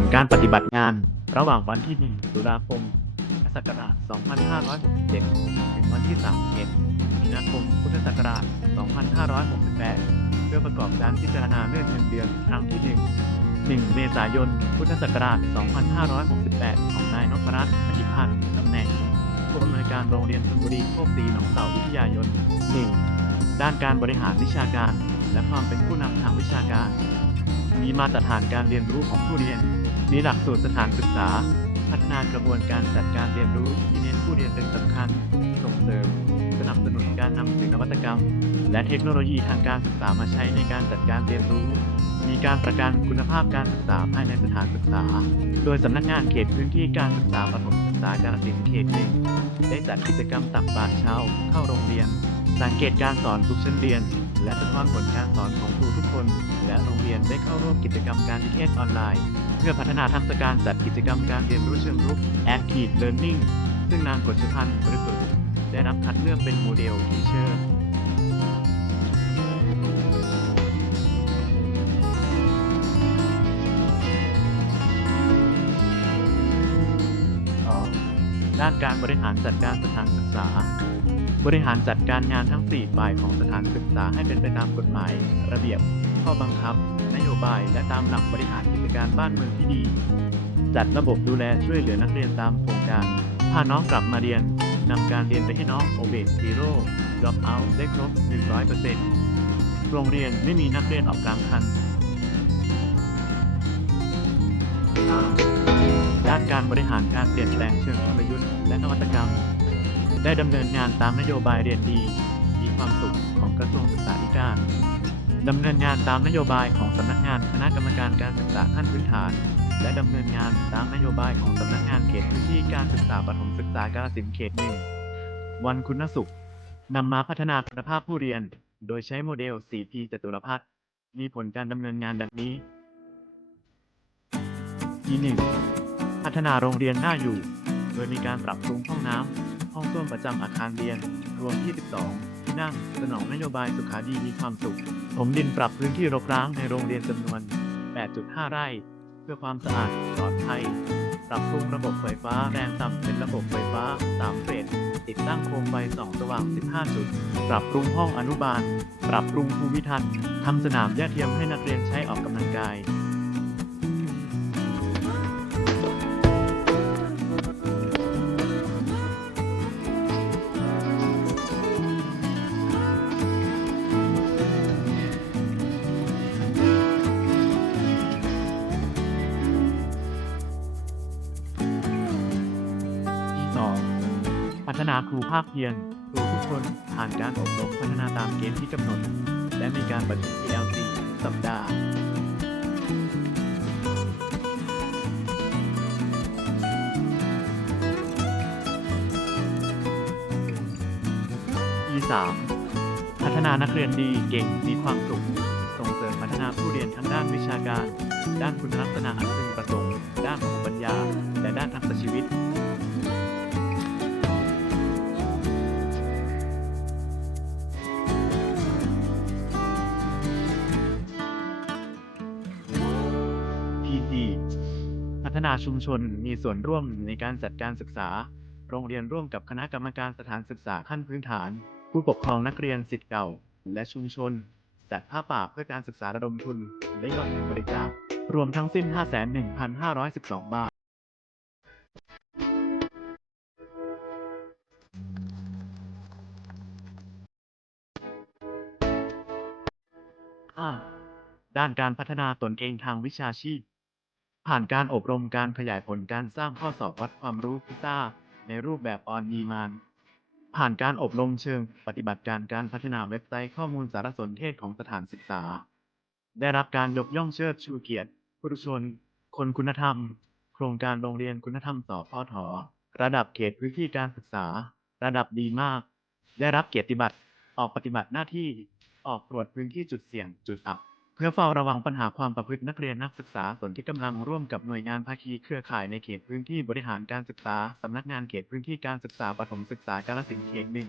ลการปฏิบัติงาน ระหว่างวันที่ 1 ตุลาคมพุทธศักราช 2567 ถึงวันที่ 31 มีนาคม พุทธศักราช 2568 เพื่อประกอบการพิจารณาเลื่อนเงินเดือนครั้งที่ 1 1 เมษายน พุทธศักราช 2568 ของนายนพรัตน์อธิพันธ์ตำแหน่งผู้อำนวยการโรงเรียนธนบุรีโคกศรีหนองเต่าวิทยายน 1. ด้านการบริหารวิชาการ และความเป็นผู้นำทางวิชาการ มีมาตรฐานการเรียนรู้ของผู้เรียน มีหลักสูตรสถานศึกษา พัฒนากระบวนการจัดการเรียนรู้ที่เน้นผู้เรียนเป็นสำคัญ ส่งเสริม สนับสนุนการนำสิ่งนวัตกรรม และเทคโนโลยีทางการศึกษามาใช้ในการจัดการเรียนรู้ มีการประกันคุณภาพการศึกษาภายในสถานศึกษา โดยสำนักงานเขตพื้นที่การศึกษาประถมศึกษากาฬสินธุ์เขตหนึ่งได้จัดกิจกรรมตักบาตรเช้าเข้าโรงเรียน สังเกตการสอนทุกชั้นเรียน และสะท้อนผลการสอนของครูทุกคน และโรงเรียนได้เข้าร่วมกิจกรรมการนิเทศออนไลน์ เพื่อพัฒนาทักษะการจัดกิจกรรมการเรียนรู้เชิงรุก Active Learning ซึ่งนางกฤษพันธ์บริสุทธิ์ได้รับคัดเลือกเป็นโมเดลทีเชอร์ด้านการบริหารจัดการสถานศึกษา บริหารจัดการงานทั้ง 4 ฝ่ายของสถานศึกษาให้เป็นไปตามกฎหมาย ระเบียบ ข้อบังคับ นโยบาย และตามหลักบริหารกิจการบ้านเมืองที่ดี จัดระบบดูแลช่วยเหลือนักเรียนตามโครงการ พาน้องกลับมาเรียนนำการเรียนไปให้น้องโอเบตซีโร่ดรอปเอาได้ครบ 100%โรงเรียนไม่มีนักเรียนออกกลางคัน ด้านการบริหารการเปลี่ยนแปลงเชิงกลยุทธ์และนวัตกรรม ได้ดำเนินงานตามนโยบายเรียนดีมีความสุขของกระทรวงศึกษาธิการดำเนินงานตามนโยบายของสำนักงานคณะกรรมการการศึกษาขั้นพื้นฐาน และดำเนินงานตามนโยบายของสำนักงานเขตพื้นที่การศึกษาประถมศึกษากาฬสินเขตหนึ่งวันคุณสุขนำมาพัฒนาคุณภาพผู้เรียน โดยใช้โมเดล 4P จตุรพัฒน์มีผลการดำเนินงานดังนี้ ที่หนึ่งพัฒนาโรงเรียนน่าอยู่ โดยมีการปรับปรุงห้องน้ำ ห้องส้วมประจำอาคารเรียน รวม 22 ที่นั่ง สนองนโยบายสุขาดีมีความสุขถมดินปรับพื้นที่รกร้างในโรงเรียนจำนวน 8.5 ไร่ เพื่อความสะอาดปลอดภัย ปรับปรุงระบบไฟฟ้าแรงต่ำเป็นระบบไฟฟ้า 3 เฟส ติดตั้งโคมไฟส่องสว่าง 15 จุด ปรับปรุงห้องอนุบาล ปรับปรุงภูมิทัศน์ทำสนามหญ้าเทียมให้นักเรียนใช้ออกกำลังกาย ฒนาครูภาคเพียรครูทุกคนผ่านการอบรมพัฒนาตามเกณฑ์ที่กำหนด และมีการประชุม PLC สัปดาห์ที่3พัฒนานักเรียนดีเก่งมีความสุข ส่งเสริมพัฒนาผู้เรียนทั้งด้านวิชาการ ด้านคุณลักษณะอันพึงประสงค์ ด้านภูมิปัญญา และด้านทักษะชีวิต พัฒนาชุมชนมีส่วนร่วมในการจัดการศึกษา โรงเรียนร่วมกับคณะกรรมการสถานศึกษาขั้นพื้นฐาน ผู้ปกครองนักเรียนสิทธิ์เก่า และชุมชน จัดผ้าป่าเพื่อการศึกษาระดมทุนและยอดเงินบริจาครวมทั้งสิ้น 5,1,512 บาท ด้านการพัฒนาตนเองทางวิชาชีพ ผ่านการอบรมการขยายผลการสร้างข้อสอบวัดความรู้พิต้าในรูปแบบออนดีมานผ่านการอบรมเชิงปฏิบัติการการพัฒนาเว็บไซต์ข้อมูลสารสนเทศของสถานศึกษา ได้รับการยกย่องเชิดชูเกียรติผู้ชน คนคุณธรรม โครงการโรงเรียนคุณธรรมสพทระดับเขตพื้นที่การศึกษา ระดับดีมาก ได้รับเกียรติบัตรออกปฏิบัติหน้าที่ ออกตรวจพื้นที่จุดเสี่ยงจุดอับ เพื่อเฝ้าระวังปัญหาความประพฤตินักเรียนนักศึกษาส่วนที่กำลังร่วมกับหน่วยงานภาคีเครือข่ายในเขตพื้นที่บริหารการศึกษาสำนักงานเขตพื้นที่การศึกษาประถมศึกษากาฬสินธุ์เขตหนึ่ง